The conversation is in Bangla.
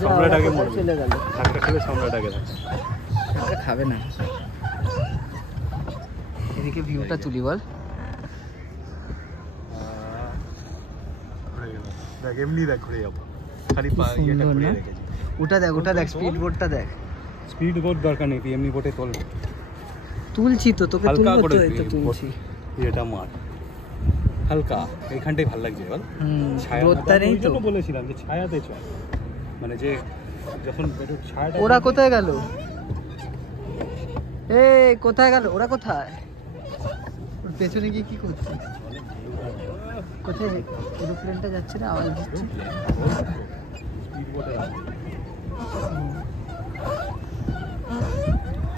সম্রাট আগে চলে গেল, ধাক্কা খেলে সম্রাট আগে খাবে না। এদিকে ভিউটা তুলি বল। দেখ এমনি দেখ ঘুরে যাবো, খালি ওটা দেখ, ওটা দেখ, স্পিড বোটটা দেখ। স্পিড বোট দরকার নেই, তুই এমনি বোটে তোল। তুলছি তো, তোকে তুলবো তো, এই তো তুলছি। এটা মার হালকা, এইখানটাই ভালো লাগছে বল। রোদটা নেই তো, বলেছিলাম যে ছায়াতে চল, মানে যে যখন ছায়াটা। ওরা কোথায় গেল? এই কোথায় গেল ওরা? কোথায়? ওর পেছনে গিয়ে কি করছে? কোথায় এরোপ্লেনটা যাচ্ছে না, আওয়াজ দিচ্ছে। স্পিড বোটে